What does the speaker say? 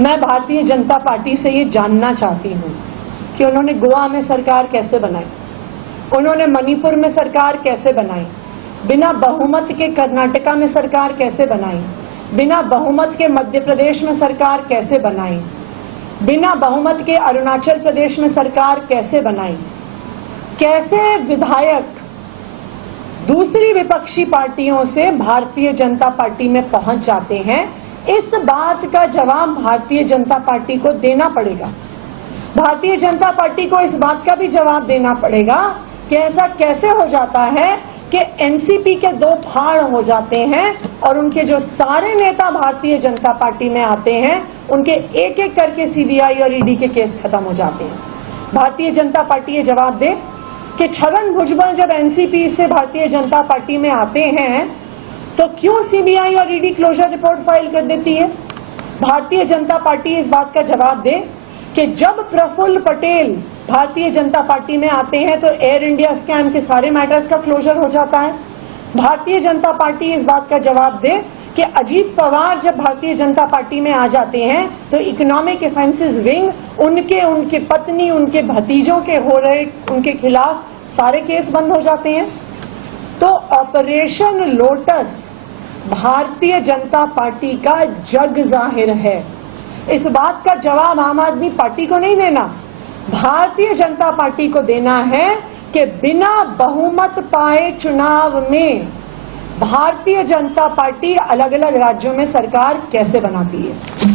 मैं भारतीय जनता पार्टी से ये जानना चाहती हूँ कि उन्होंने गोवा में सरकार कैसे बनाई, उन्होंने मणिपुर में सरकार कैसे बनाई, बिना बहुमत के कर्नाटका में सरकार कैसे बनाई, बिना बहुमत के मध्य प्रदेश में सरकार कैसे बनाई, बिना बहुमत के अरुणाचल प्रदेश में सरकार कैसे बनाई, कैसे विधायक दूसरी विपक्षी पार्टियों से भारतीय जनता पार्टी में पहुंच जाते हैं। इस बात का जवाब भारतीय जनता पार्टी को देना पड़ेगा। भारतीय जनता पार्टी को इस बात का भी जवाब देना पड़ेगा कि ऐसा कैसे हो जाता है कि एनसीपी के दो फाड़ हो जाते हैं और उनके जो सारे नेता भारतीय जनता पार्टी में आते हैं उनके एक एक करके सीबीआई और ईडी के केस खत्म हो जाते हैं। भारतीय जनता पार्टी ये जवाब दे कि छगन भुजबल जब एनसीपी से भारतीय जनता पार्टी में आते हैं तो क्यों सीबीआई और ईडी क्लोजर रिपोर्ट फाइल कर देती है। भारतीय जनता पार्टी इस बात का जवाब दे कि जब प्रफुल्ल पटेल भारतीय जनता पार्टी में आते हैं तो एयर इंडिया स्कैम के सारे मैटर्स का क्लोजर हो जाता है। भारतीय जनता पार्टी इस बात का जवाब दे कि अजीत पवार जब भारतीय जनता पार्टी में आ जाते हैं तो इकोनॉमिक ऑफेंसेस विंग उनके पत्नी उनके भतीजों के हो रहे उनके खिलाफ सारे केस बंद हो जाते हैं। तो operation lotus Bharatiya Janata party का जग जाहिर है। इस बात का जवाब आम आदमी पार्टी को नहीं देना, भारतीय जनता पार्टी को देना है कि बिना बहुमत पाए चुनाव में भारतीय जनता पार्टी अलग अलग राज्यों में सरकार कैसे बनाती है।